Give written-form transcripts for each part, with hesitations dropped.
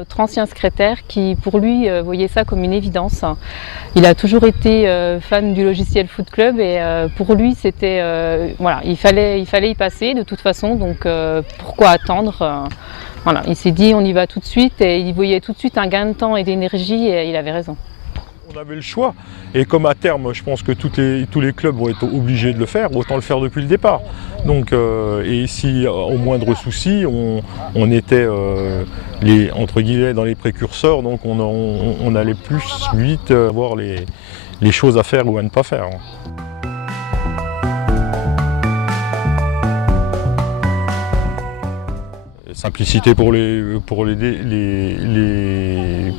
notre ancien secrétaire qui, pour lui, voyait ça comme une évidence. Il a toujours été fan du logiciel Foot Club et pour lui, c'était voilà, il fallait y passer de toute façon, donc pourquoi attendre voilà, il s'est dit on y va tout de suite et il voyait tout de suite un gain de temps et d'énergie et il avait raison. On avait le choix et comme à terme je pense que tous les clubs vont être obligés de le faire, autant le faire depuis le départ. Donc, et si au moindre souci on était entre guillemets dans les précurseurs, donc on allait plus vite voir les choses à faire ou à ne pas faire. Simplicité pour les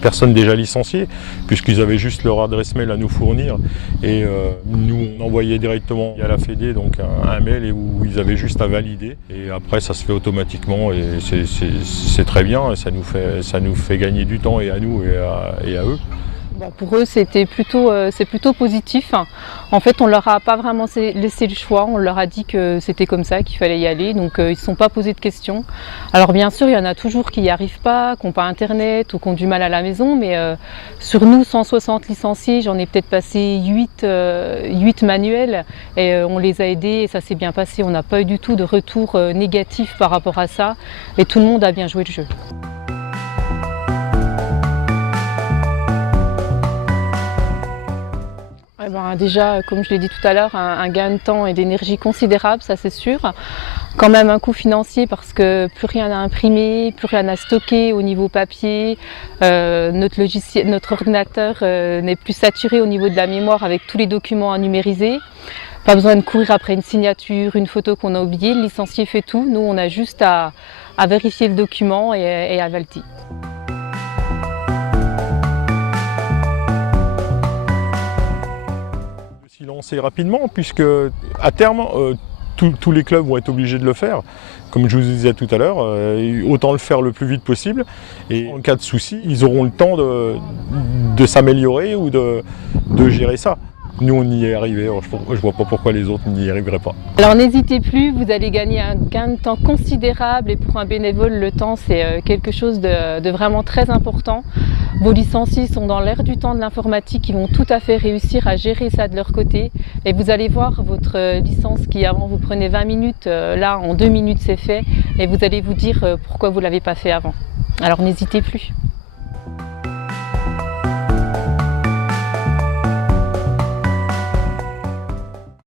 personnes déjà licenciées, puisqu'ils avaient juste leur adresse mail à nous fournir et nous on envoyait directement à la Fédé donc un mail et où ils avaient juste à valider et après ça se fait automatiquement et c'est très bien et ça nous fait gagner du temps et à nous et à eux. Pour eux, c'est plutôt positif. En fait, on leur a pas vraiment laissé le choix. On leur a dit que c'était comme ça, qu'il fallait y aller. Donc, ils ne se sont pas posés de questions. Alors, bien sûr, il y en a toujours qui n'y arrivent pas, qui n'ont pas Internet ou qui ont du mal à la maison. Mais sur nous, 160 licenciés, j'en ai peut-être passé 8 manuels. Et on les a aidés et ça s'est bien passé. On n'a pas eu du tout de retour négatif par rapport à ça. Et tout le monde a bien joué le jeu. Déjà, comme je l'ai dit tout à l'heure, un gain de temps et d'énergie considérable, ça c'est sûr. Quand même un coût financier parce que plus rien à imprimer, plus rien à stocker au niveau papier. Notre ordinateur n'est plus saturé au niveau de la mémoire avec tous les documents à numériser. Pas besoin de courir après une signature, une photo qu'on a oubliée. Le licencié fait tout. Nous, on a juste à vérifier le document et à valider. Lancer rapidement puisque à terme tous les clubs vont être obligés de le faire comme je vous disais tout à l'heure, autant le faire le plus vite possible et en cas de souci ils auront le temps de s'améliorer ou de gérer ça. Nous on y est arrivé, je vois pas pourquoi les autres n'y arriveraient pas. Alors n'hésitez plus, vous allez gagner un gain de temps considérable et pour un bénévole le temps c'est quelque chose de vraiment très important. Vos licenciés sont dans l'ère du temps de l'informatique, ils vont tout à fait réussir à gérer ça de leur côté et vous allez voir votre licence qui avant vous prenait 20 minutes, là en 2 minutes c'est fait et vous allez vous dire pourquoi vous ne l'avez pas fait avant. Alors n'hésitez plus.